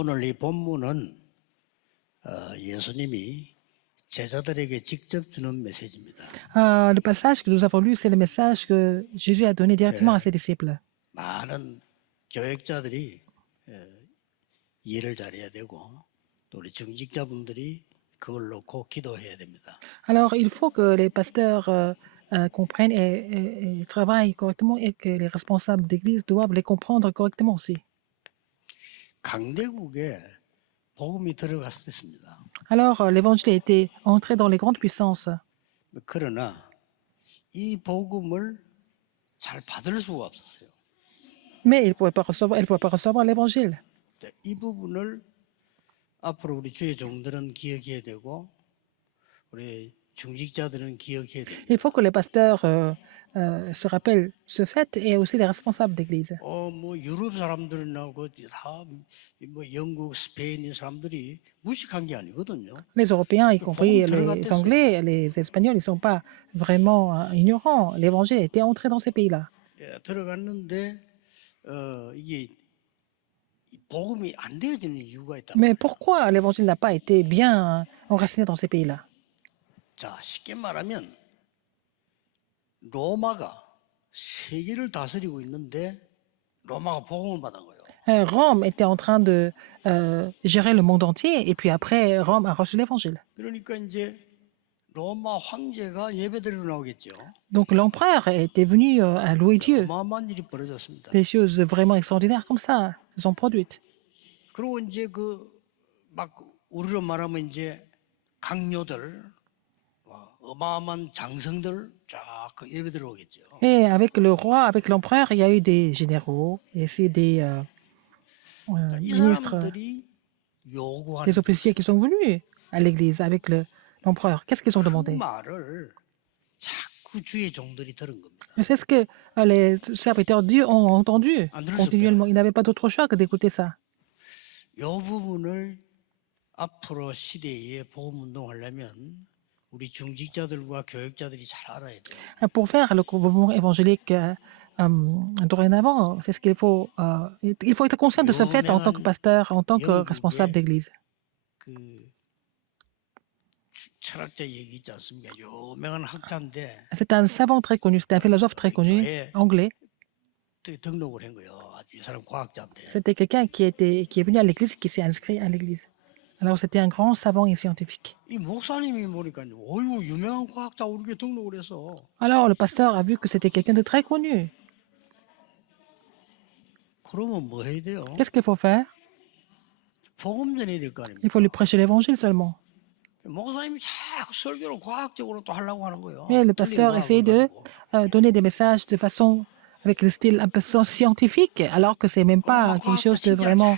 오늘 이 본문은 예수님이 제자들에게 직접 주는 메시지입니다. Le passage que nous avons lu, c'est le message que Jésus a donné directement à ses disciples. 많은 교역자들이 이해를 잘해야 되고 또 우리 중직자분들이 그걸 놓고 기도해야 됩니다. Alors, il faut que les pasteurs comprennent et travaillent correctement et que les responsables d'église doivent les comprendre correctement aussi. 강대국에 복음이 들어갔습니다. Alors, l'évangile a été entré dans les grandes puissances, 그러나 이 복음을 잘 받을 수가 없었어요. mais ils ne pouvaient pas recevoir l'évangile. 이 부분을 앞으로 우리 주의 종들은 기억해야 되고 우리 중직자들은 기억해야 됩니다. Il faut que les pasteurs se rappellent ce fait et aussi les responsables d'église. 뭐 유럽 사람들이나 뭐 영국, 스페인 사람들이 무식한 게 아니거든요. Les Européens, y compris les Anglais, les Espagnols, ils ne sont pas vraiment ignorants. L'évangile était entré dans ces pays-là. 예, 들어갔는데 이게 복음이 안 되어지는 이유가 있다. Mais pourquoi l'évangile n'a pas été bien enraciné dans ces pays-là? 자, 쉽게 말하면 로마가 세계를 다스리고 있는데 로마가 복음을 받은 거예요. Rome était en train de gérer le monde entier et puis après, Rome a reçu l'évangile. 그러니까 이제 로마 황제가 예배드리러 나오겠죠. Donc l'empereur était venu à louer Dieu. 어마어마한 일이 벌어졌습니다. Des choses vraiment extraordinaires comme ça se sont produites. 그리고 이제 막 우리로 말하면 이제 강요들, 어마어마한 장성들 쫙 예배드리러 오겠죠. Et avec le roi, avec l'empereur, il y a eu des généraux et aussi des 이 ministres, 사람들이 요구하는 des officiers qui sont venus à l'église avec l'empereur. Qu'est-ce qu'ils ont 그 demandé? 말을 자꾸 주의 종들이 들은 겁니다. C'est ce que les serviteurs de Dieu ont entendu continuellement. Ils n'avaient pas d'autre choix que d'écouter ça. 이 부분을 앞으로 시대에 복음 운동하려면 우리 중직자들과 교역자들이 잘 알아야 돼요. Pour faire le mouvement évangélique dorénavant, c'est ce qu'il faut. Il faut être conscient de ce fait en tant que pasteur, en tant que responsable d'église. 그 철학자 얘기 있지 않습니까? 유명한 학자인데 C'est un savant très connu, c'est un philosophe très connu, anglais. 등록을 한 거예요. 아주 이 사람 과학자인데. C'était quelqu'un qui est venu à l'église, qui s'est inscrit à l'église. Alors c'était un grand savant et scientifique. 이 목사님이 보니까 어이구 유명한 과학자 우리게 등록을 해서. Alors le pasteur a vu que c'était quelqu'un de très connu. 그러면 뭐 해야 돼요? Qu'est-ce qu'il faut faire? 복음 전해야 될 거 아닙니까? Il faut lui prêcher l'évangile seulement. 목사님이 자꾸 설교를 과학적으로 또 하려고 하는 거예요. Et le pasteur essaie de donner des messages de façon avec le style un peu scientifique, alors que c'est même pas quelque chose de vraiment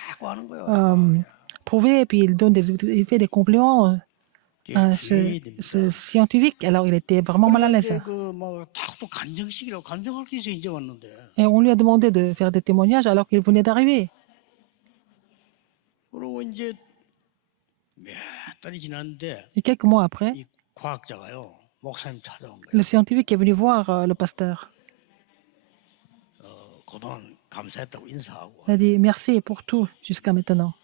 prouvé. Et puis il fait des compliments à ce scientifique. Alors il était vraiment mal à l'aise. Et on lui a demandé de faire des témoignages alors qu'il venait d'arriver. Et quelques mois après, le scientifique est venu voir le pasteur. Il a dit merci pour tout jusqu'à maintenant.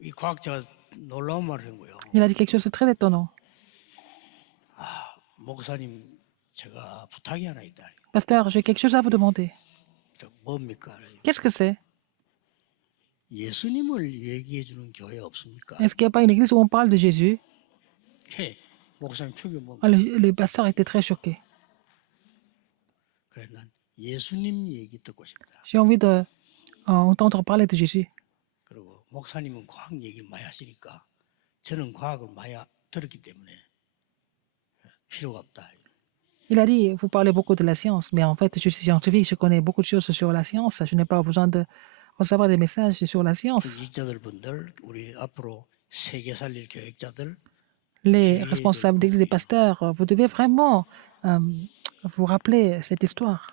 Il a dit quelque chose de très étonnant. Pasteur, j'ai quelque chose à vous demander. Qu'est-ce que c'est? Est-ce qu'il n'y a pas une église où on parle de Jésus? Le pasteur était très choqué. J'ai envie d'entendre parler de Jésus. Il a dit, vous parlez beaucoup de la science, mais en fait, je suis scientifique, je connais beaucoup de choses sur la science, je n'ai pas besoin de recevoir des messages sur la science. Les responsables d'église, les pasteurs, vous devez vraiment vous rappeler cette histoire.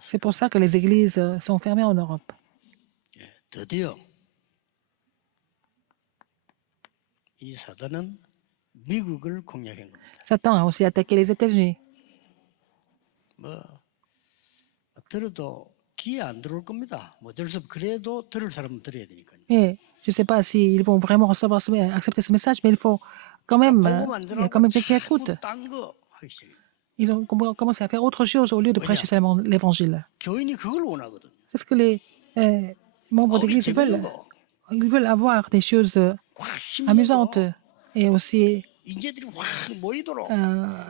C'est pour ça que les églises sont fermées en Europe. Satan a aussi attaqué les États-Unis. 귀에 안 들어올 겁니다. 뭐 어쩔 수 없. 그래도 들을 사람은 들어야 되니까요. Et je ne sais pas s'ils vont vraiment recevoir accepter ce message, mais il faut quand 그러니까 même, 복음 안 il y a 전하고 quand même ceux qui écoutent. 자꾸 딴 거 하기 시작해요. Ils ont commencé à faire autre chose au lieu de prêcher 왜냐? seulement l'évangile. 교인이 그걸 원하거든요. C'est ce que les membres 어리 d'église 재밌는 veulent. 거, Ils veulent avoir des choses 확 힘든 amusantes 거, et aussi, 인재들이 확 모이도록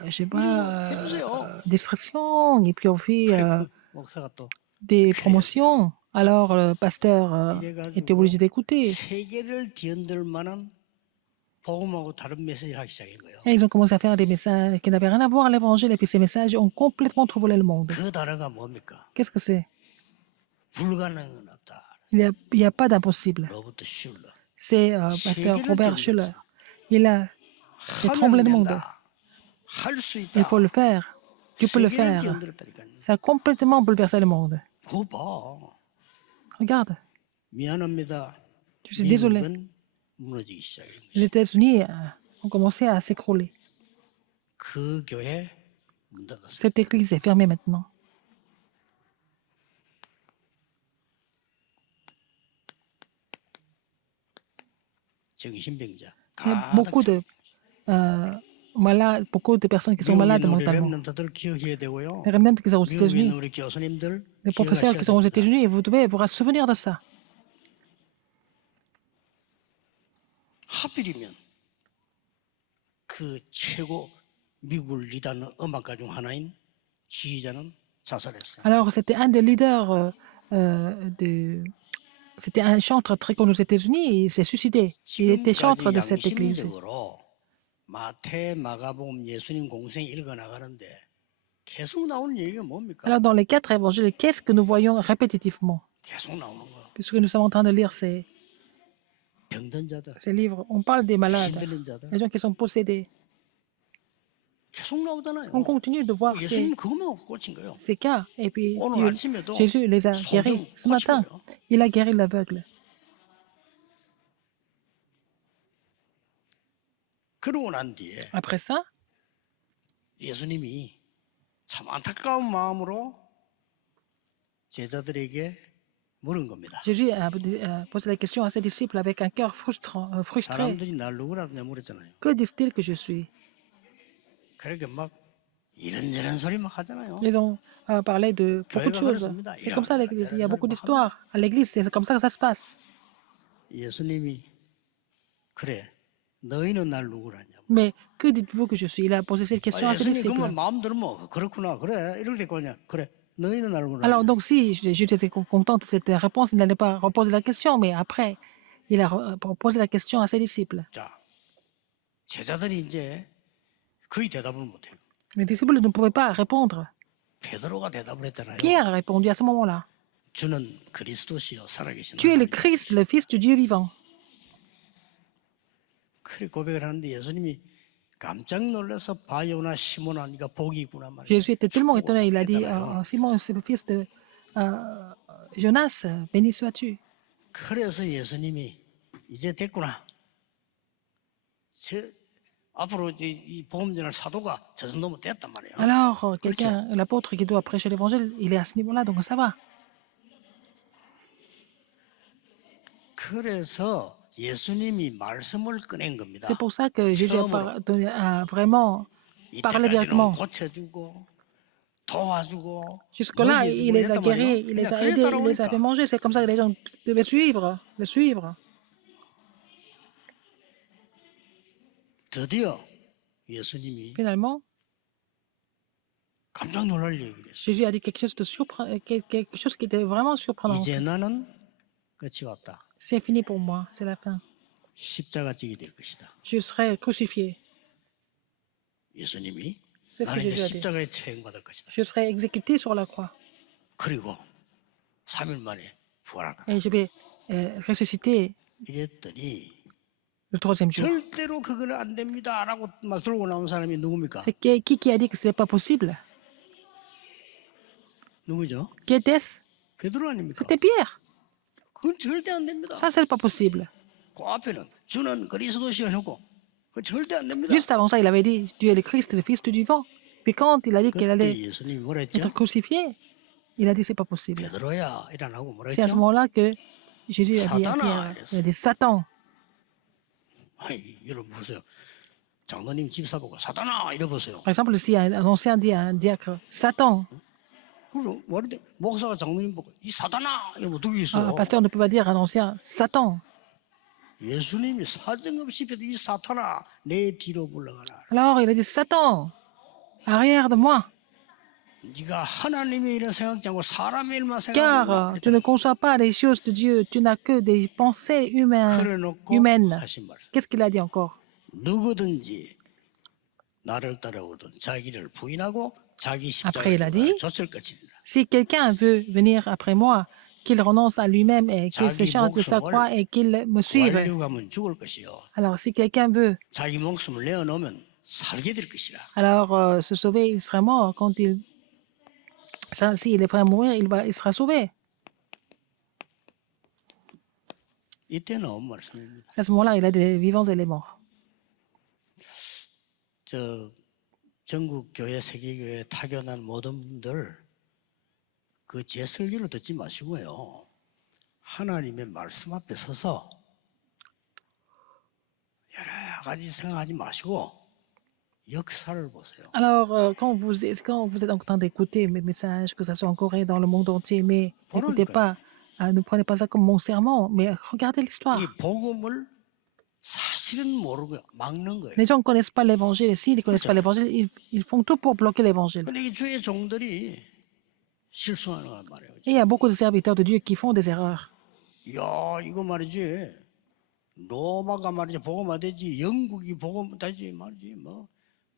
je sais 우리는 pas, 해주세요. distraction, et puis on fait 그래, 그 목사가 또 des 그래야 돼요. promotions. Alors le pasteur était obligé 이래가지고 d'écouter. 세계를 뒤흔들 만한 복음하고 다른 메시지를 하기 시작한 거예요. Et ils ont commencé à faire des messages qui n'avaient rien à voir à l'évangile, et puis ces messages ont complètement troublé le monde. 그 단어가 뭡니까? Qu'est-ce que c'est? 불가능은 없다. Il n'y a pas d'impossible. 로버트 슐러. C'est pasteur 세계를 Robert 뒤흔들어서 Schuller. Il a fait 하면 trembler le monde. 된다. 할 수 Il 있다. faut le faire. Tu peux le 세계를 faire. 뒤흔들었다니까요. Ça a complètement bouleversé le monde. 그거 봐. Regarde, 미안합니다. je suis désolé. 미국은 무너지기 시작한 Les 것이. États-Unis ont commencé à s'écrouler. 그 교회 문 닫았어요. Cette église est fermée maintenant. 정신병자. Il y a beaucoup de malades, beaucoup de personnes qui sont malades 미국에 우리 mentalement. 렘넌트들 기억해야 되고요. Les remnants qui sont aux 미국에 있는 États-Unis, 우리 교수님들 les professeurs qui sont aux 기억하셔야 됩니다. États-Unis, vous devez vous souvenir de ça. 하필이면 그 최고 미국을 리드하는 음악가 중 하나인 지휘자는 자살했어요. Alors, c'était un des leaders C'était un chantre très connu aux États-Unis et il s'est suicidé. Il était chantre 지금까지 de cette église. 양심적으로 마태, 마가복음, 예수님 공생 읽어 나가는데 계속 나오는 얘기가 뭡니까? Alors, dans les 4 évangiles, qu'est-ce que nous voyons répétitivement? 계속 나오는 거. Puisque nous sommes en train de lire 병든 자들, ces livres, on parle des malades, 신들린 자들 les gens qui sont possédés. 계속 나오잖아요. On continue de voir 예수님 그것만 꽂힌 거예요. ces cas. Et puis, 오늘 아침에도 Jésus les a 소경 guéris. Ce 꽂힌 matin, 거예요. il a guéri l'aveugle. 그러고 난 뒤에 Après ça, 예수님이 참 안타까운 마음으로 제자들에게 물은 겁니다. Jésus a posé la question à ses disciples avec un cœur frustré. 사람들이 날 누구라냐 물었잖아요. Que disent-ils que je suis? 그렇게 막 이런저런 소리 막 하잖아요. Ils ont parlé de beaucoup de 교회가 choses. 그렇습니다. C'est comme ça à l'église. Il y a beaucoup d'histoires. À l'église, c'est comme ça que ça se passe. 예수님이 그래 너희는 날 누구라냐. Mais que dites-vous que je suis? Il a posé cette question à ses 예수님 disciples. 그러면 마음 들으면 그렇구나 그래 이렇게 됐고 그냥 그래 너희는 날 누구라냐. Alors, donc, si j'étais content de cette réponse, il n'allait pas reposer la question, mais après, il a posé la question à ses disciples. 자 제자들이 이제 거의 대답을 못해요. Les disciples ne pouvaient pas répondre. 베드로가 대답을 했잖아요. Pierre a répondu à ce moment-là. 주는 그리스도시요 살아계신 Tu es le 하나님. Christ, le Fils du Dieu vivant. 그렇게 고백을 하는데 예수님이 깜짝 놀라서 바요나 시몬아 네가 복이 있구나 말이에요. Jésus était tellement étonné. Il a dit, 했잖아요. Simon, c'est le fils de Jonas, béni sois-tu. 그래서 예수님이 이제 됐구나. 앞으로 이 복음 전할 사도가 저 정도면 됐단 말이에요. Alors, quelqu'un, l'apôtre qui doit prêcher l'évangile, il est à ce niveau-là, donc ça va. 그래서 예수님이 말씀을 꺼낸 겁니다. C'est pour ça que Jésus a vraiment parlé 이때까지는 directement. 고쳐주고 도와주고 Jusque-là, 먹여주고 il les a 이랬단 guéris, 말이에요. il les 그냥 a 그래 aidés, il les a 따라오니까. fait manger. C'est comme ça que les gens devaient le suivre. 드디어 예수님이 Finalement, 깜짝 놀랄 얘기를 했어요. Jésus a dit quelque chose qui était vraiment surprenant. 이제 나는 끝이 왔다. C'est fini pour moi, c'est la fin. 십자가 지게 될 것이다. Je serai crucifié. 예수님이 C'est ce que 나는 이제 Jésus a dit. 십자가에 처형받을 것이다. Je serai exécuté sur la croix 그리고 3일 만에 부활할 거다. et je vais ressusciter 이랬더니 le 3e jour. 절대로 그거는 안 됩니다라고 막 들고 나온 사람이 누굽니까? C'est qui a dit que ce n'est pas possible? 누구죠? Qui était-ce? 베드로 아닙니까? C'était Pierre. 그건 절대 안 됩니다. Ça, c'est pas possible. 그 앞에는 주는 그리스도시여 해놓고 그건 절대 안 됩니다. Juste avant ça, il avait dit, tu es le Christ, le Fils du vivant. Puis quand il a dit qu'il 그때 allait 예수님이 뭐라 했죠? être crucifié, Il a dit c'est pas possible. 베드로야 일어나고 뭐라 C'est à ce 했죠? moment-là que Jésus a dit à Satana, Pierre, il a dit Satan. 아니, 여러분 보세요. 장로님 집사 보고 사탄아 이래 보세요. Par exemple, si un ancien dit à un diacre Satan, 그래서 말인데 목사가 장로님 보고 이 사탄아 이러면 어떻게 un 있어? pasteur ne peut pas dire à un ancien Satan. 예수님이 사정없이 이 사탄아 내 뒤로 물러가라. Alors il a dit Satan, arrière de moi, 네가 하나님의 일은 생각지 않고 사람의 일만 car 생각하는구나. tu ne conçois pas les choses de Dieu, tu n'as que des pensées 그래놓고 humaines. 하신 말씀. Qu'est-ce qu'il a dit encore? 누구든지 나를 따라오든 자기를 부인하고 자기 Après, il a 십자가를 dit, 줬을 것이니라. Si quelqu'un veut venir après moi, qu'il renonce à lui-même et qu'il se 자기 charge de sa 목숨을 croix et qu'il me suive. 구하려고 하면 죽을 것이요. Alors si quelqu'un veut 자기 목숨을 내어놓으면 살게 될 것이라. alors se sauver, il sera mort. Quand s'il est prêt à mourir, il sera sauvé. 이때 나온 말씀입니다. À ce moment-là, il a des vivants et des morts. 저 전국 교회 세계교회 타결한 모든 분들 그 제 설교를 듣지 마시고요. 하나님의 말씀 앞에 서서 여러 가지 생각하지 마시고 역사를 보세요. Alors, quand vous êtes en train d'écouter mes messages, que ce soit en Corée, dans le monde entier, mais n'écoutez pas, ne prenez pas ça comme mon serment, mais regardez l'histoire. 이 복음을 사실은 모르고 막는 거예요. Les gens ne connaissent pas l'évangile. S'ils ne connaissent pas l'évangile, ils font tout pour bloquer l'évangile. 근데 이 주의 종들이 실수하는 거 말이에요. Et il y a beaucoup de serviteurs de Dieu qui font des erreurs. 야, 이거 말이지. 로마가 말이지 복음 되지, 영국이 복음 되지 말이지 뭐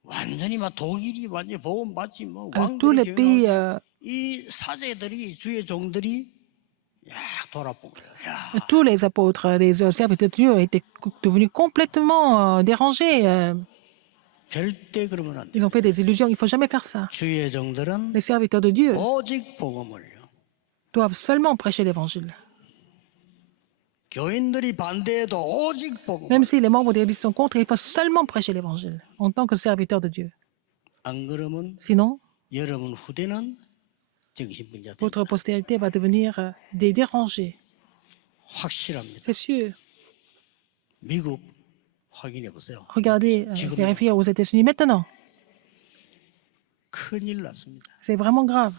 완전히 막 독일이 완전히 복음 받지 뭐 Alors, tous les 왕들이 pays, 이 사제들이 주의 종들이 야 돌아본 거예요. 야, tous les apôtres, les serviteurs de Dieu étaient devenus complètement dérangés. 절대 그러면 안 돼. Ils ont fait des illusions. Il ne faut jamais faire ça. 주의 종들은 Les serviteurs de Dieu 오직 복음을요. doivent seulement prêcher l'évangile. 교인들이 반대해도 오직 복음. Même si les membres de l'Église sont contre, il faut seulement prêcher l'évangile en tant que serviteur de Dieu. 안 그러면 Sinon, 여러분 후대는 정신병자 됩니다. votre postérité va devenir des dérangés. 확실합니다. C'est sûr. 미국 확인해 보세요. Regardez, vérifiez aux États-Unis maintenant. 큰일 났습니다. C'est vraiment grave.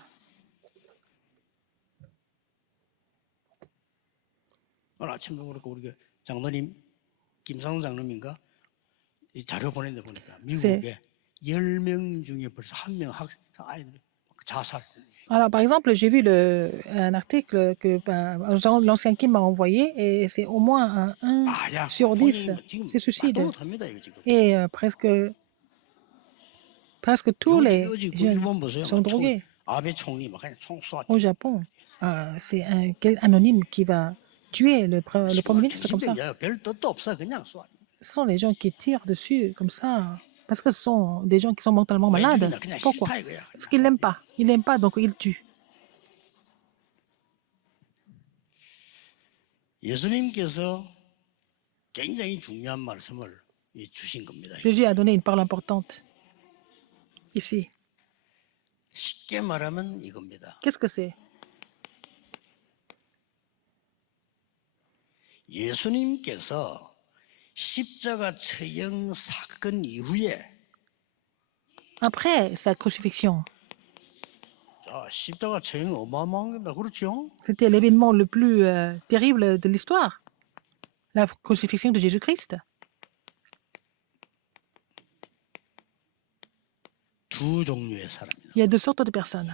오늘 아침도 그렇고 우리 장로님 김상훈 장로님인가 이 자료 보냈는데 보니까 미국에 10명 중에 벌써 한 명 아이들 자살. Alors, par exemple, j'ai vu un article que l'ancien Kim m'a envoyé et c'est au moins un 야, sur 10 지금 se suicide. 말도 못합니다 이거 지금. Et presque tous les 여기 jeunes 일본 보세요. sont drogués. 아베 총리 막 그냥 총 쏘았지. Au Japon, c'est un anonyme qui va tuer le Premier ministre comme ça. 별 뜻도 없어 그냥 쏘아. Ce sont les gens qui tirent dessus comme ça parce que ce sont des gens qui sont mentalement malades. 그냥 Pourquoi? 싫다 이거야. Parce qu'ils l'aiment pas. Ils l'aiment pas, donc ils tuent. 예수님께서 굉장히 중요한 말씀을 주신 겁니다. Jésus a donné une parole importante ici. 쉽게 말하면 이겁니다. Qu'est-ce que c'est? 예수님께서 십자가 처형 사건 이후에 Après sa crucifixion, 자, 십자가 처형 어마어마한 겁니다. 그렇죠? c'était l'événement le plus terrible de l'histoire, la crucifixion de Jésus-Christ. 두 종류의 사람입니다. Il y a deux sortes de personnes.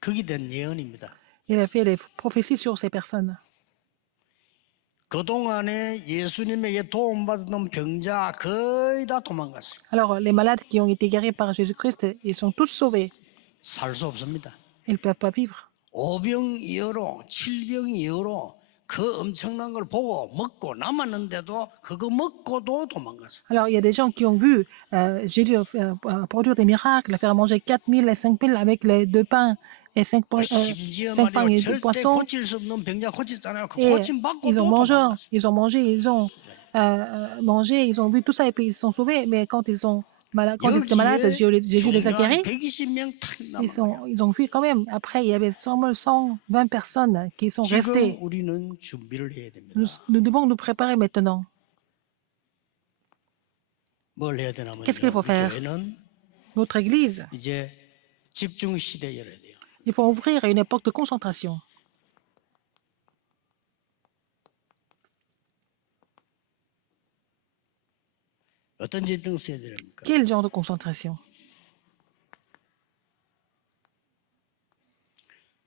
거기 된 예언입니다. Il a fait des prophéties sur ces personnes. 그동안에 예수님에게 도움받은 병자 거의 다 도망갔어요. Alors, les malades qui ont été guéris par Jésus-Christ, ils sont tous sauvés. 살 수 없습니다. Ils ne peuvent pas vivre. 오병이어로 칠병이어로 그 엄청난 걸 보고 먹고 남았는데도 그거 먹고도 도망갔어요. Alors, il y a des gens qui ont vu Jésus produire des miracles, faire manger 4000 et 5000 avec les 2 pains et 5 심지어 pains 말이요 et 2 절대 poissons. 고칠 수 없는 병자 고쳤잖아요. 그 Et 고침 ils 받고도 ont mangé, 도망갔어요. ils ont mangé, ils ont mangé, ils ont vu tout ça et puis ils se sont sauvés. Mais quand ils ont Quand ils étaient malades, 여기에 Jésus les a 중요한 guéris. 120명 탁 남은 거예요. Ils ont fui quand même. Après, il y avait seulement 120 personnes qui sont 지금 restées. 우리는 준비를 해야 됩니다. Nous devons nous préparer maintenant. 뭘 해야 되냐면요. Qu'est-ce qu'il faut 우리 faire? 교회는 Notre Église, 이제 집중 시대 열어야 돼요. il faut ouvrir à une époque de concentration. 어떤 집중 써야 됩니까? Quel genre de concentration?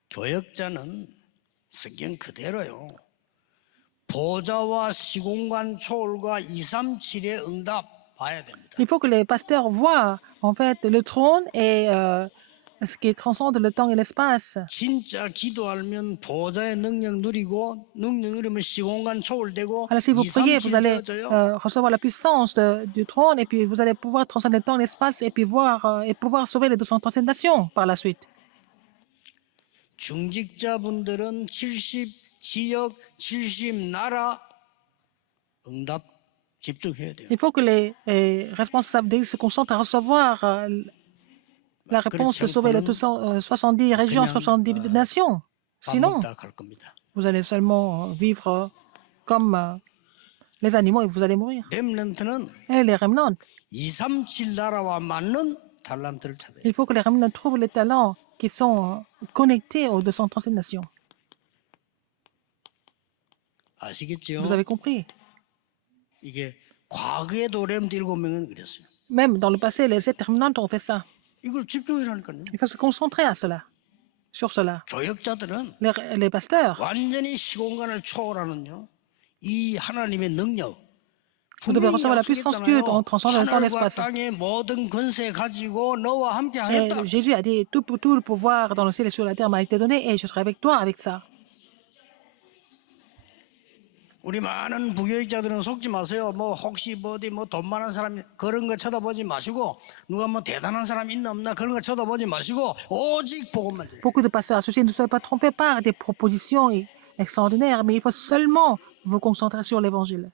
교역자는 성경 그대로요. 보좌와 시공간 초월과 237의 응답 봐야 됩니다. Il faut que les pasteurs voient en fait le trône et ce qui transcende le temps et l'espace. 진짜 기도하면 보좌의 능력 누리고 능력 누리면 시공간 초월되고 Alors si vous priez, vous 237 allez 되어져요. recevoir la puissance du trône et puis vous allez pouvoir transcender le temps et l'espace et puis pouvoir sauver les 237 nations par la suite. 중직자분들은 70 지역, 70 나라 응답 집중해야 돼요. Il faut que les responsables d'Église se concentrent à recevoir la réponse de sauver les 270 régions, 70 nations. Sinon, 밥 먹다 갈 겁니다. vous allez seulement vivre comme les animaux et vous allez mourir. 렘넌트는 Et les remnants, 237 나라와 맞는 달란트를 찾아요. il faut que les remnants trouvent les talents qui sont connectés aux 237 nations. 아시겠죠? Vous avez compris? 이게 과거에도 렘드 7명은 그랬어요. Même dans le passé, les 7 remnants ont fait ça. 이걸 집중해라니까요. Il faut se concentrer à cela, sur cela. 교역자들은 Les pasteurs, 완전히 시공간을 초월하는요. 이 하나님의 능력. vous devez recevoir la puissance de Dieu en transcendant le temps et 하늘과 l'espace. 땅의 모든 권세 가지고 너와 함께 Et 하겠다. Jésus a dit, tout le pouvoir dans le ciel et sur la terre m'a été donné et je serai avec toi avec ça. 우리 많은 부교육자들은 속지 마세요. 뭐 혹시 뭐 어디 뭐 돈 많은 사람이 그런 거 쳐다보지 마시고 누가 뭐 대단한 사람 있나 없나 그런 거 쳐다보지 마시고 오직 복음만 드려요. Beaucoup de pasteurs associés ne soyez pas trompés par des propositions extraordinaires, mais il faut seulement vous concentrer sur l'évangile.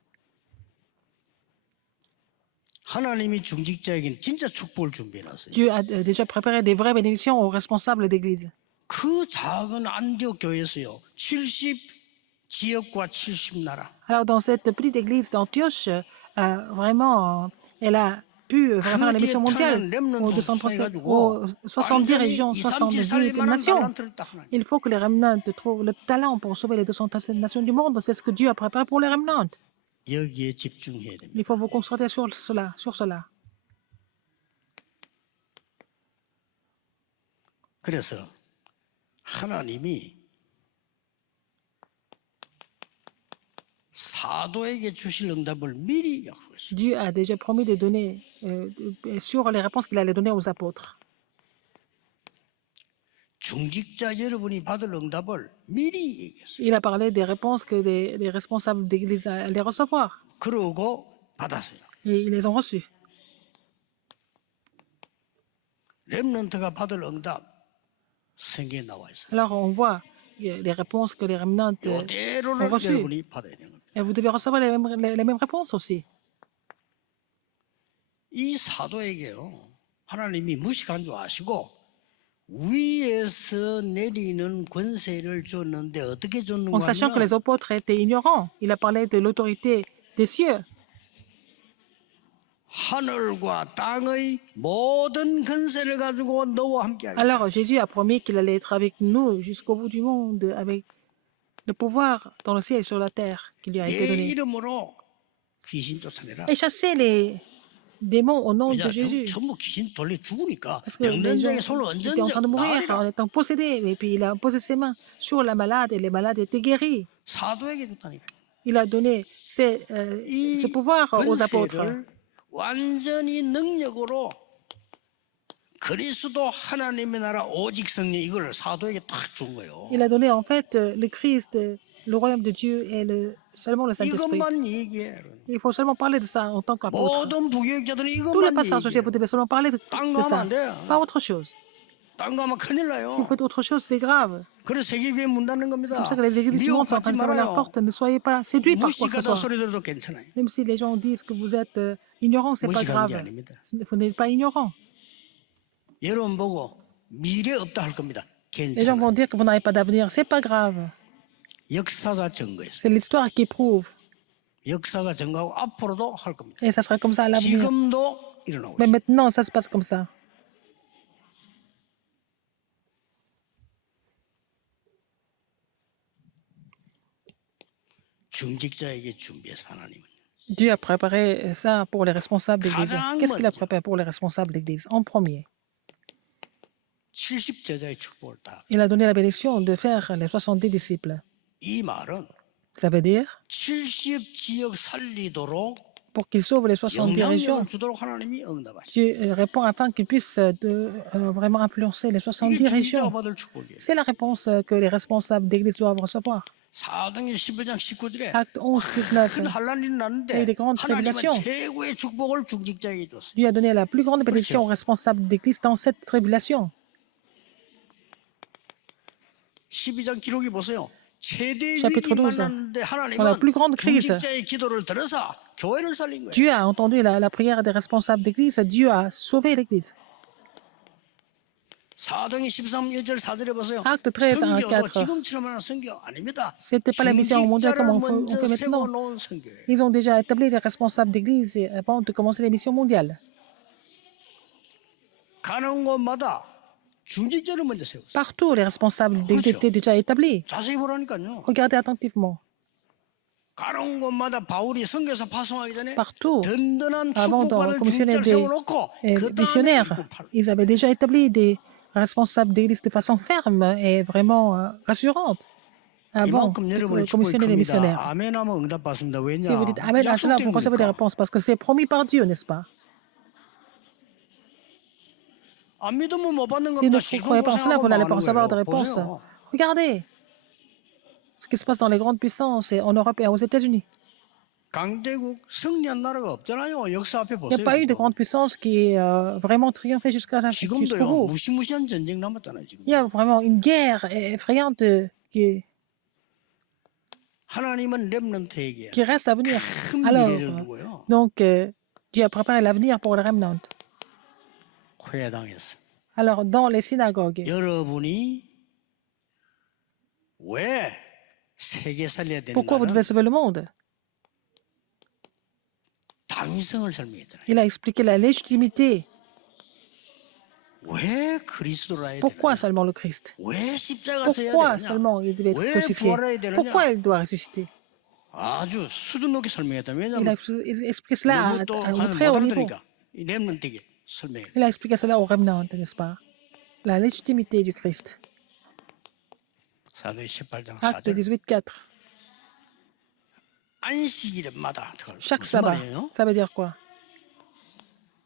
하나님이 중직자에게는 진짜 축복을 준비해놨어요. Dieu a déjà préparé des vraies bénédictions aux responsables d'église. 그 작은 안디옥 교회에서요. 70 지역과 70 나라. Alors, dans cette petite église d'Antioche, vraiment, elle a pu vraiment faire la mission mondiale aux 70 régions, 78 nations. Il faut que les remnants trouvent le talent pour sauver les 237 nations du monde. C'est ce que Dieu a préparé pour les remnants. 여기에 집중해야 됩니다. Il faut vous concentrer sur cela, sur cela. 그래서 하나님이 사도에게 주실 응답을 미리 약속했어요. Dieu a déjà promis de donner sur les réponses qu'il allait donner aux apôtres. 중직자 여러분이 받을 응답을 미리 얘기했어요. Il a parlé des réponses que les responsables d'église allaient recevoir. 그러고 받았어요. Et ils les ont reçues. 렘넌트가 받을 응답 성경에 나와 있어요. Alors on voit les réponses que les remnants ont 이대로를 reçues. 여러분이 받아야 되는 겁니다. Et vous devez recevoir les mêmes réponses aussi. 이 사도에게요. 하나님이 무식한 줄 아시고 위에서 내리는 권세를 줬는데 어떻게 줬는가 En sachant que les 하면 apôtres étaient ignorants, il a parlé de l'autorité des cieux. 하늘과 땅의 모든 권세를 가지고 너와 함께 하겠다. Alors Jésus a promis qu'il allait être avec nous jusqu'au bout du monde, avec le pouvoir dans le ciel et sur la terre qui lui a été 내 donné. 이름으로 귀신 쫓아내라. Et chasser les démons au nom de 왜냐 Jésus. 전부 귀신 돌려 죽으니까 Parce que les gens 병든자의 손을 étaient en train de 언제든지 mourir en 나으리라. étant possédés. Et puis il a posé ses mains sur la malade et les malades étaient guéris. 사도에게 줬다니까. Il a donné ce pouvoir aux apôtres. 권세를 완전히 능력으로 그리스도 하나님의 나라 오직 성령 이걸 사도에게 딱 준 거예요. Il a donné en fait le Christ, le royaume de Dieu et seulement le Saint-Esprit. 이것만 얘기해. Il faut seulement parler de ça en tant qu'apôtre. 모든 부교육자들은 Tous les 이것만 pasteurs associés, 얘기해. vous devez seulement parler de 딴거 하면 ça, 안 돼요. pas autre chose. 딴 거 하면 큰일 Si 나요. vous faites autre chose, c'est grave. 그래서 세계교회 문 닫는 C'est 겁니다. comme ça que les églises du monde sont en train 미혹받지 de fermer leurs 말아요. portes. Ne soyez pas séduits par quoi que ce 무식하다 soit. 소리 들어도 괜찮아요. Même si les gens disent que vous êtes ignorant, c'est pas 무식한 게 grave. 아닙니다. Vous n'êtes pas ignorant. 여러분 보고 미래 없다 할 겁니다. Les gens 괜찮아요. vont dire que vous n'avez pas d'avenir. C'est pas grave. 역사가 증거했어요. C'est l'histoire qui prouve. 역사가 증거하고 앞으로도 할 겁니다. Et ça sera comme ça à l'avenir. 지금도 일어나고 Mais 있어요. maintenant, ça se passe comme ça. 중직자에게 준비해서 하나님은 Dieu a préparé ça pour les responsables d'église. 가장 Qu'est-ce qu'il a 먼저. préparé pour les responsables d'église? En premier, 70제자의 축복을 다. il a donné la bénédiction de faire les 70 disciples. 이 말은 Ça veut dire, 70지역 살리도록 pour qu'ils sauvent les 70 régions, 영향력을 주도록 하나님이 응답하시죠. Dieu répond afin qu'ils puissent vraiment influencer les 70 이게 régions. 중직자가 받을 축복이에요. C'est la réponse que les responsables d'église doivent recevoir. 사도행전 11장 19절에 Acte 11, 19. 큰 환란이 Il y a eu 났는데 des grandes 하나님은 tribulations. 최고의 축복을 중직자에게 줬어요. Dieu a donné la plus grande bénédiction aux responsables d'église dans cette tribulation. 12장 기록이 보세요. 최대 Chapitre 위기 12. 만났는데 Dans la 하나님은 plus grande crise, 중직자의 기도를 들어서 교회를 살린 거예요. Dieu a entendu la prière des responsables d'église. Dieu a sauvé l'église. 사도행전 13, 1절 4절에 보세요. Acte 13, 선교도 4. 지금처럼 하는 선교 아닙니다. C'était pas la mission mondiale comme 중직자를 on 먼저 fait maintenant. 세워놓은 선교예요. Ils ont déjà établi les responsables d'église avant de commencer les missions mondiales. 가는 곳마다 중직자를 먼저 세웠어요. Partout, les responsables d'église étaient déjà établis. 자세히 보라니까요. Regardez attentivement. 가는 곳마다 바울이 선교사 파송하기 전에 Partout, 든든한 avant de 축복받을 commissionner 중직자를 세워놓고 그 다음에 missionnaires, 입고 팔. ils avaient déjà établi des responsables d'église de façon ferme et vraiment rassurante avant 이만큼 여러분의 de 축복이 commissionner les missionnaires. 큽니다. 아멘하면 응답받습니다. 왜냐? Si vous dites Amen à cela, vous 약속된 recevez des 거니까. réponses parce que c'est promis par Dieu, n'est-ce pas? 안 믿으면 못 받는 Si vous 겁니다. ne croyez pas en cela, vous n'allez pas recevoir de 거예요. réponse. 보세요. Regardez ce qui se passe dans les grandes puissances et en Europe et aux États-Unis. 강대국 승리한 나라가 없잖아요. 역사 앞에 Il n'y 보세요. a pas eu de 지금. grande puissance qui vraiment triomphé jusqu'au 지금도요. bout. 무시무시한 전쟁 남았잖아요. 지금. Il y a vraiment une guerre effrayante 하나님은 렘넌트에게 qui reste à venir. 큰 Alors, 미래를 두고요. donc, Dieu a préparé l'avenir pour le remnant. 회당에서 Alors, dans les synagogues, 여러분이 왜 세계 살려야 pourquoi vous devez 되는가는 sauver le monde? 당위성을 설명했잖아요. Il a expliqué la légitimité. 왜 그리스도로 해야 Pourquoi 되느냐? seulement le Christ? 왜 십자가 져야 Pourquoi 되느냐? seulement il devait être 왜 crucifié? 부활해야 되느냐? Pourquoi il doit ressusciter? 아주 수준 높게 설명했다. Il 왜냐하면 a expliqué cela 너무 또 au 가면 très 못 haut niveau. 알아들으니까 이 렘넌트에게 설명해. Il a expliqué cela au remnant, n'est-ce pas? La légitimité du Christ. 사도행 18장 Acte 4절. 18, 4. 안식일마다 Chaque 무슨 sabbat. 말이에요? Ça veut dire quoi?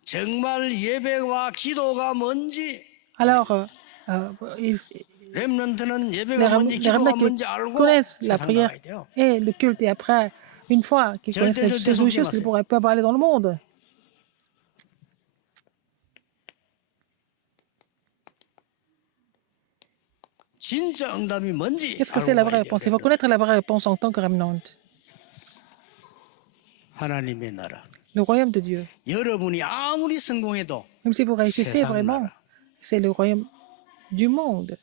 정말 예배와 기도가 뭔지 Alors, 렘넌트는 les 예배가 뭔지 기도가 remnants 뭔지 qui 알고 connaissent la 세상 prière 나가야 돼요. et le culte, et après, une fois qu'ils connaissent 절대 ces deux choses, 속지 ils pourraient pas aller dans le monde. 진짜 응답이 뭔지 Qu'est-ce que c'est la 알고 vraie 가야 réponse? Il 돼요. faut connaître la vraie réponse en tant que remnant. 하나님의 나라. Le royaume de Dieu. 여러분이 아무리 성공해도 Même si vous réussissez 세상 vraiment, 나라. c'est le royaume du monde.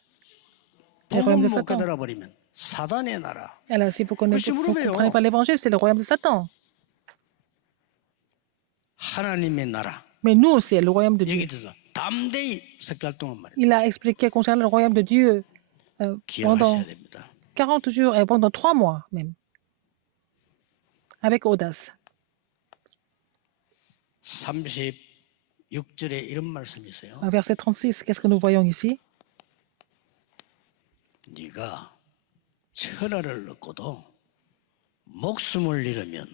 Le royaume 복음 de 못 Satan. 깨달아 버리면 사단의 나라. Alors, si vous ne 그것이 무릎이에요. comprenez pas l'évangile, c'est le royaume de Satan. 하나님의 나라. Mais nous, c'est le royaume de Dieu. 여기 들어서 담대히 석달 동안 말이에요. Il a expliqué concernant le royaume de Dieu pendant 기억하셔야 됩니다. 40 jours et pendant 3 mois même. Avec audace. 36절에 이런 말씀이 있어요. Verset 36, qu'est-ce que nous voyons ici? 네가 천하를 얻고도 목숨을 잃으면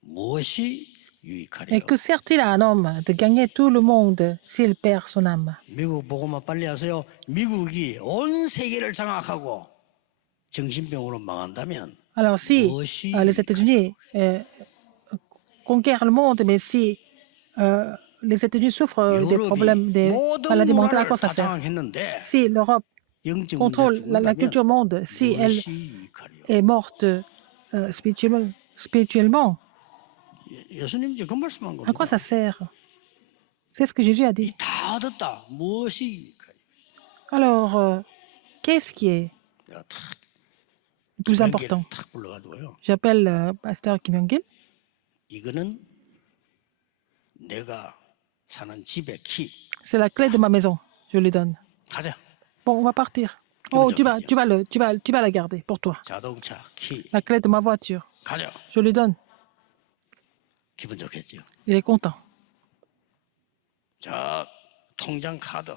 무엇이 유익하리요? Et que sert-il à un homme de gagner tout le monde s'il perd son âme? 미국 보고만 빨리 하세요. 미국이 온 세계를 장악하고 정신병으로 망한다면 Alors si les États-Unis conquièrent le monde, mais si les États-Unis souffrent des 유럽이 problèmes, des maladies 모든 mentales, à quoi 문화를 ça 다 sert? 장악했는데 Si l'Europe 영적 문제를 contrôle la 죽는다면 culture monde, si elle 무엇이 유익하리요? est morte spirituellement, 예수님 지금 그 말씀한 à quoi 겁니다. ça sert? C'est ce que Jésus a dit. 이 다 듣다 무엇이 유익하리요? Alors, qu'est-ce qui est 내가 탁 le plus 김영길을 important? 탁 불러가지고요. J'appelle pasteur Kim Young-gil. 이거는 내가 사는 집의 키. C'est la clé de ma maison. Je lui donne. 가자. Bon, on va partir. Oh, tu vas la garder pour toi. 자동차 키. La clé de ma voiture. 가자. Je lui donne. 기분 좋겠지요. Il est content. 자 통장 카드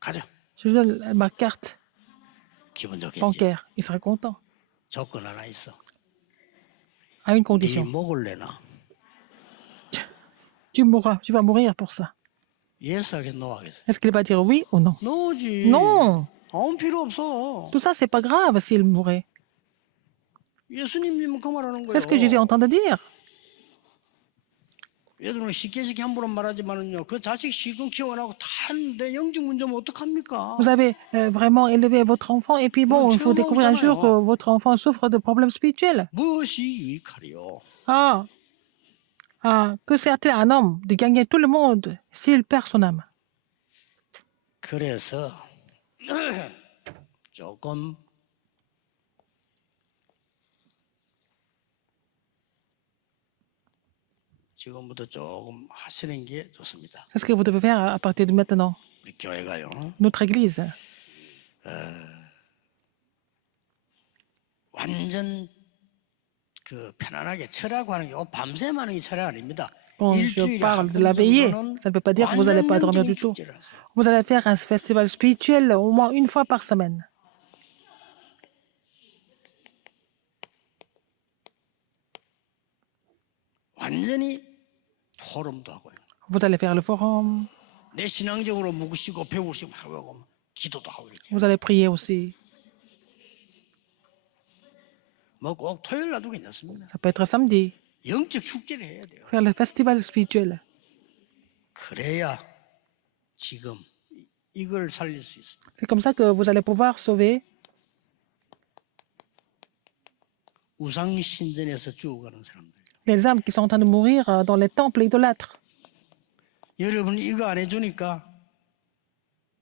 가자. Je lui donne ma carte 기분 좋겠지. bancaire. Il sera content. 조건 하나 있어. À une 네 condition. 먹을래나? Tu mourras. Tu vas mourir pour ça. 예스 하겠어, 노 하겠어. Est-ce qu'il va dire oui ou non? 노지. Non. 아무 필요 없어. Tout ça, c'est pas grave s'il mourait. 예수님이면 그 말하는 C'est 거예요. ce que Jésus est en train de dire. 얘들은 쉽게 함부로 말하지만은요. 그 자식 시금 키워나고 다 했는데 영적 문제면 어떡합니까? Vous avez vraiment élevé votre enfant et puis bon, il faut découvrir un jour que votre enfant souffre de problèmes spirituels. 무엇이 유익하리요? Ah, que sert-il à un homme de gagner tout le monde s'il perd son âme? 그래서 조금 지금부터 조금 하시는 게 좋습니다. C'est ce que vous devez faire à partir de maintenant. 우리 교회가요. Notre Église, 완전 그 편안하게 철하고 하는 게 밤샘 하는 게 철학 아닙니다. quand je 일주일에 parle 한 de 번 la veillée, 정도는 ça ne veut pas dire que vous n'allez pas dormir 완전 du tout. 축제를 하세요. Vous allez faire un festival spirituel au moins une fois par semaine. 완전히 포럼도 하고요. Vous allez faire le forum, 내 신앙적으로 묵으시고 배우시고 하고 기도도 하고 이렇게. vous allez prier aussi. 뭐 꼭 토요일 날도 괜찮습니다. Ça peut être samedi, 영적 축제를 해야 돼요. faire le festival spirituel. 그래야 지금 이걸 살릴 수 있습니다. C'est comme ça que vous allez pouvoir sauver 우상 신전에서 죽어가는 사람들. les âmes qui sont en train de mourir dans les temples idolâtres. 여러분 이거 안 해주니까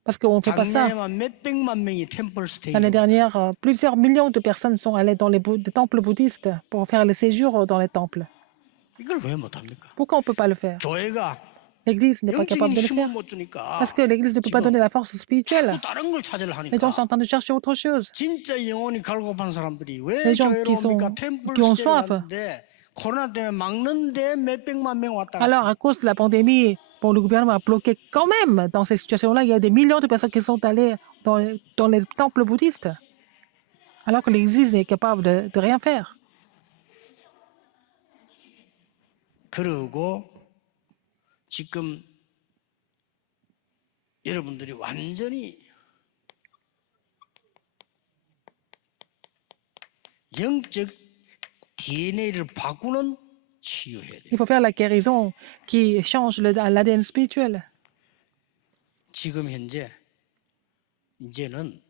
Parce qu'on ne fait pas ça. 작년에만 몇 백만 명이 템플 스테이. L'année dernière, plusieurs millions de personnes sont allées dans les temples bouddhistes pour faire le séjour dans les temples. 이걸 왜 못합니까? Pourquoi on ne peut pas le faire? 교회가 L'Église n'est pas capable 영적인 de le 힘을 faire. 못 주니까 Parce que l'Église ne peut pas donner la force spirituelle. 자꾸 다른 걸 찾으려 Les gens sont 하니까 en train de chercher autre chose. 진짜 영혼이 갈급한 사람들이 왜 Les gens 교회로 qui 옵니까? 템플 ont 스테이 soif. 갔는데 코로나 때문에 막는데 몇 백만 명 왔다 갔다. Alors, à cause de la pandémie, bon, le gouvernement a bloqué quand même dans ces situations-là. Il y a des millions de personnes qui sont allées dans les temples bouddhistes. Alors que l'Église est capable de rien faire. 그리고 지금 여러분들이 완전히 영적 DNA를 바꾸는 치유해야 돼요. Il faut faire la guérison qui change l'ADN spirituel. 지금 현재 이제는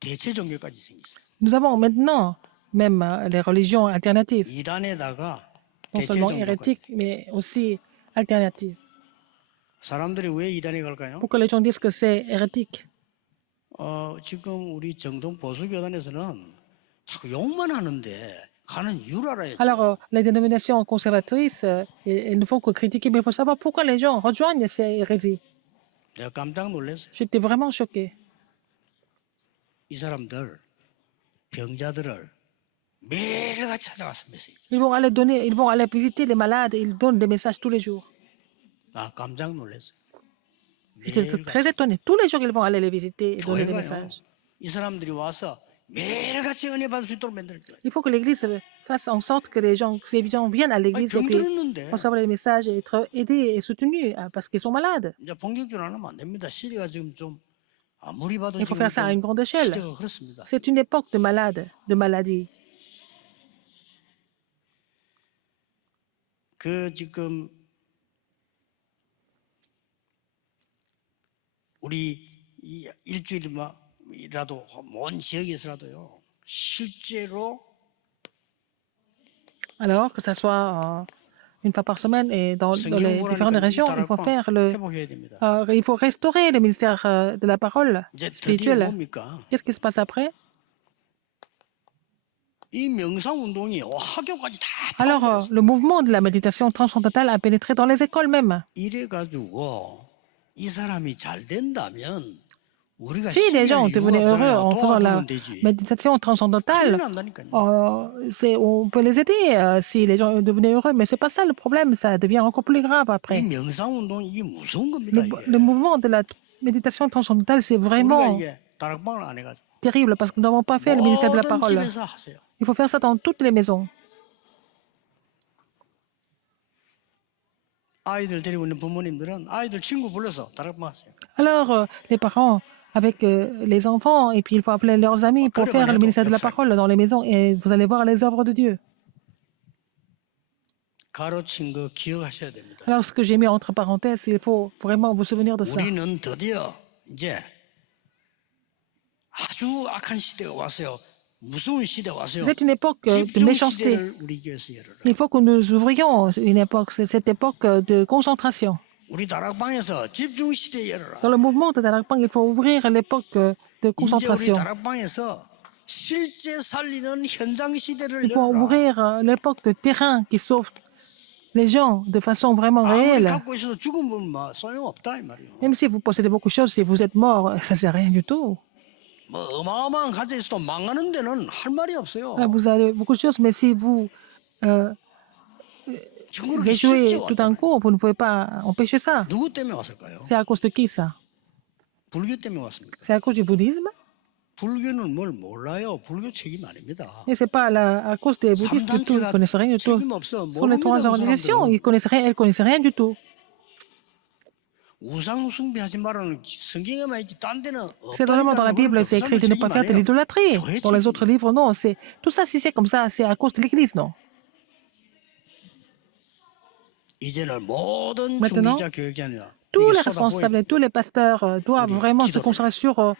대체 종교까지 생겼어요. Nous avons maintenant même les religions alternatives, 이단에다가 non 대체 seulement 종교까지. hérétiques, mais aussi alternatives. 사람들이 왜 이단에 갈까요? Pourquoi les gens disent que c'est hérétique? 지금 우리 정통 보수교단에서는 자꾸 욕만 하는데 가는 이유를 알아야죠. Alors, les dénominations conservatrices, elles ne font que critiquer, mais il faut savoir pourquoi les gens rejoignent ces hérésies. 내가 깜짝 놀랐어요. J'étais vraiment choqué. 이 사람들 병자들을 매일같이 찾아가서 메시지. Ils vont aller visiter les malades et ils donnent des messages tous les jours. 나 깜짝 놀랐어요. J'étais très étonné. Tous les jours, ils vont aller les visiter et donner des 교회가요. messages. 이 사람들이 와서 매일같이 은혜 받을 수 있도록 만들었죠. Il faut que l'Église fasse en sorte que ces gens viennent à 아니, l'Église et puis 병들었는데 recevoir les messages et être aidés et soutenus parce qu'ils sont malades. 이제 본격적으로 안 하면 안 됩니다. 시대가 지금 좀 아무리 봐도 Il faut 지금 faire ça à une grande échelle. 시대가 그렇습니다. C'est une époque de malades, de maladies. 그 지금 우리 이 일주일이라도 먼 지역에서라도요. 실제로 Alors que ça soit une fois par semaine et dans 성경 les différentes 공부하니까 이 régions, il faut 다락방 faire 회복해야 됩니다. il faut restaurer le ministère de la parole 이제 드디어 spirituelle. 뭡니까? Qu'est-ce qui se passe après? 이 명상 운동이 학교까지 다 Alors, 파고들었어요. le mouvement de la méditation transcendantale a pénétré dans les écoles même. 이래가지고 이 사람이 잘 된다면 우리가 Si les gens devenaient heureux en faisant la 도와주면 되지. méditation 큰일 transcendantale, 난다니까요. on peut les aider si les gens devenaient heureux, mais c'est pas ça le problème, ça devient encore plus grave 이 après. 명상 운동 이게 무서운 겁니다. 이게. Le mouvement de la méditation transcendantale, c'est 우리가 vraiment 이게 다락방을 안 해가지고 terrible parce que nous n'avons pas fait le ministère de la 모든 parole. 집에서 하세요. Il faut faire ça dans toutes les maisons. 아이들 데리고 있는 부모님들은 아이들 친구 불러서 다락방 하세요. Alors, les parents avec les enfants, et puis il faut appeler leurs amis pour faire le ministère de la parole dans les maisons, et vous allez voir les œuvres de Dieu. 가로친 거 기억하셔야 됩니다. Alors, ce que j'ai mis entre parenthèses, il faut vraiment vous souvenir de ça. 우리는 드디어 이제 아주 악한 시대가 왔어요. 무서운 시대가 왔어요. C'est une époque de 집중 méchanceté. 시대를 우리 교회에서 열어라. Il faut que nous ouvrions une époque, cette époque de concentration. 우리 다락방에서 집중 시대 열어라. Dans le mouvement de Darakpang, il faut ouvrir l'époque de 이제 우리 concentration. 다락방에서 실제 살리는 현장 시대를 Il faut 열어라. ouvrir l'époque de terrain qui sauve les gens de façon vraiment 아무리 réelle. 갖고 있어도 죽으면 뭐 소용없다 이 말이에요. Même si vous possédez beaucoup de choses, si vous êtes mort, ça ne sert à rien du tout. 뭐 어마어마한 가져 있어도 망하는 데는 할 말이 없어요. Là, vous avez beaucoup de choses, mais si vous 그렇게 échouez 실제 tout d'un 왔잖아요. coup, vous ne pouvez pas empêcher ça. 누구 때문에 왔을까요? C'est à cause de qui ça? 불교 때문에 왔습니까? C'est à cause du bouddhisme? 불교는 뭘 몰라요. 불교 책임 아닙니다. Et c'est pas à cause des bouddhistes du tout, ils ne connaissent rien du tout. 책임 없어. Sur les trois 모릅니다. 그 organisations, 사람들은. elles connaissent rien du tout. 우상 숭배하지 말라는 성경에만 있지 딴 데는 C'est vraiment dans la Bible, c'est écrit de ne pas faire de l'idolâtrie. Dans les autres livres, non. C'est tout ça, si c'est comme ça, c'est à cause de l'Église, non. 이제는 모든 Maintenant, 중직자 교육자냐 tous les responsables, tous les pasteurs doivent vraiment se concentrer sur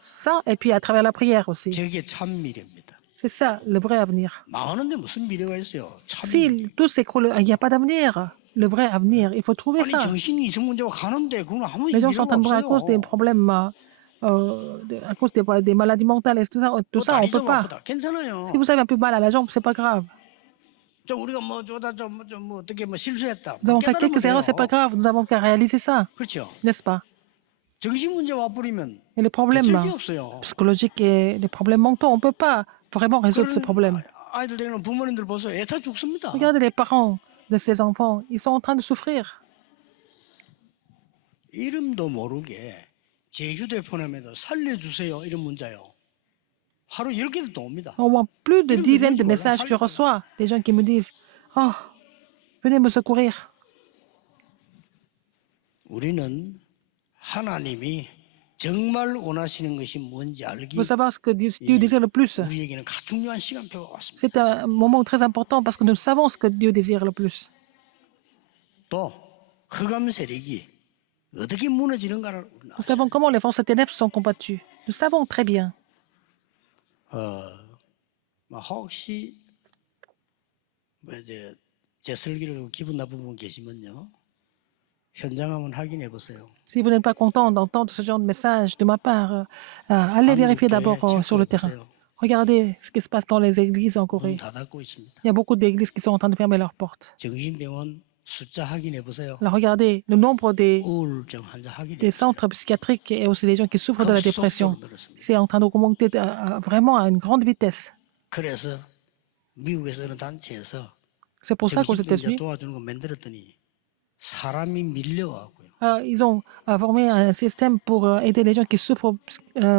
ça et puis à travers la prière aussi. 저게 참 미래입니다. C'est ça, le vrai avenir. 망하는데 무슨 미래가 있어요? 참 Si 미래. tout s'écroule, il n'y a pas d'avenir. Le vrai avenir, il faut trouver 아니 ça. 정신이 이성 문제가 가는데 그건 아무 Les gens sont 미래가 en train de mourir à cause des 없어요. problèmes, à cause des maladies mentales et tout ça, 또 on ne 다리 peut 좀 pas. 아프다. 괜찮아요. Si vous avez un peu mal à la jambe, c'est pas grave. 좀 우리가 뭐 저다 좀 어떻게 뭐 실수했다. Nous avons fait 깨달으면 quelques erreurs, c'est pas 돼요. grave. Nous n'avons qu'à réaliser ça, 그렇죠. n'est-ce pas? 정신 문제 와버리면 Et les problèmes 적이 없어요. psychologiques et les problèmes mentaux, on ne peut pas vraiment résoudre ce problème. 아이들 되는 부모님들 보세요. 애타 죽습니다. Regardez les parents de ces enfants, ils sont en train de souffrir. 이름도 모르게 제 휴대폰에도 살려주세요 이런 문자요. 하루 10개도 또 옵니다. Au moins plus de dizaines de messages que je reçois, des gens qui me disent « Oh, venez me secourir ». 우리는 하나님이 정말 원하시는 것이 뭔지 알기 Il faut savoir ce que Dieu désire le plus. 우리에게는 가장 중요한 시간표가 왔습니다. C'est un moment très important parce que nous savons ce que Dieu désire le plus. 또 흑암 세력이 어떻게 무너지는가를 우리는 Nous savons comment les forces des ténèbres sont combattues. Nous savons très bien. 혹시 뭐 이제 제 설교를 기분 나쁜 분 계시면요 현장 한번 확인해 보세요. Si vous n'êtes pas content d'entendre ce genre de message de ma part, allez vérifier d'abord sur le terrain. Regardez ce qui se passe dans les églises en 문 Corée. 닫고 있습니다. Il y a beaucoup d'églises qui sont en train de fermer leurs portes. 정신병원 숫자 확인해 보세요. Alors regardez le nombre 우울증 환자 확인해 des 보세요. centres psychiatriques et aussi des gens qui souffrent de la dépression. 급속도로 늘었습니다. C'est en train d'augmenter vraiment à une grande vitesse. 그래서 미국에서 어느 단체에서 C'est pour ça qu'aux 정신병자 États-Unis, 도와주는 거 만들었더니 사람이 밀려와고요. ils ont formé un système pour aider les gens qui souffrent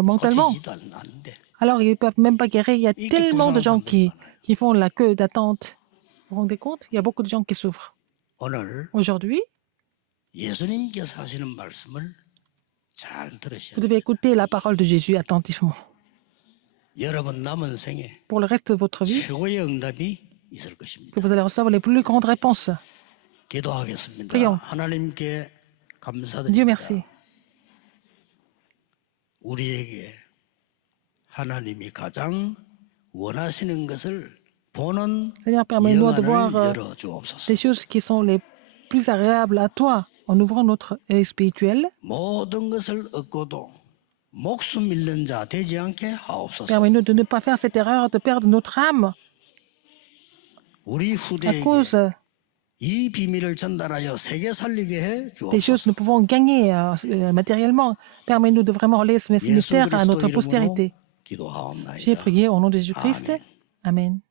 mentalement. 버티지도 않는데 Alors, ils ne peuvent même pas guérir. Il y a tellement de gens qui font la queue d'attente. Vous vous rendez compte? Il y a beaucoup de gens qui souffrent. 오늘 Aujourd'hui, 예수님께서 하시는 말씀을 잘 들으셔야 vous 돼요. devez écouter la parole de Jésus attentivement. 여러분 남은 생에 Pour le reste de votre vie, 최고의 응답이 있을 것입니다. que vous allez recevoir les plus grandes réponses. 기도하겠습니다. Prions. 하나님께 Dieu 감사드립니다. merci. 우리에게 하나님이 가장 원하시는 것을 보는 Seigneur, permets-nous de voir 영안을 열어 주옵소서. des choses qui sont les plus agréables à toi en ouvrant notre œil spirituel. 모든 것을 얻고도 목숨 잃는 자 되지 않게 하옵소서. Permets-nous de ne pas faire cette erreur de perdre notre âme 우리 à 후대에게 cause 이 비밀을 전달하여 세계 살리게 해 des choses 주옵소서. que nous pouvons gagner matériellement. Permets-nous de vraiment relayer ce 예수 mystère à 그리스도 notre 이름으로 postérité. J'ai 기도하옵나이다. prié au nom de Jésus-Christ. 아멘. Amen.